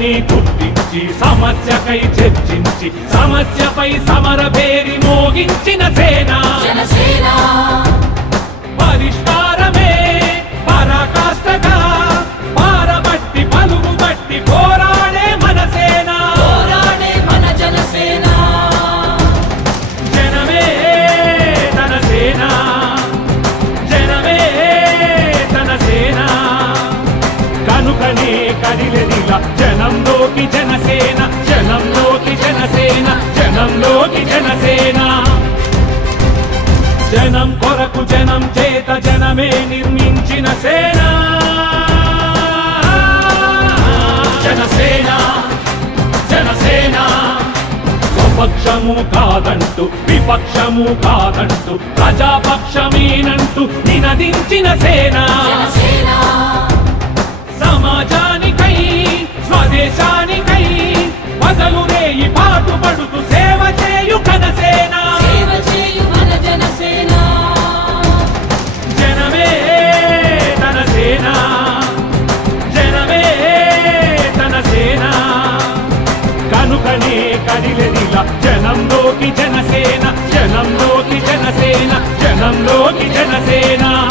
సమస్యని గుర్తించి సమస్యకై చర్చించి సమస్యపై సమర పేరి మోగించిన సేన. జనంలోకి జనసేన జనంలోకి జనసేన జనంలోకి జనసేన. జనం కొరకు జనం చేత జనమే నిర్మించిన సేన. జనసేన జనసేన. స్వపక్షము కాదంటూ విపక్షము కాదంటూ ప్రజాపక్షమేనంటూ నినదించిన సేన. కనుకనే కదిలెదిల జనంలోకి జనసేన జనంలోకి జనసేన జనంలోకి జనసేన.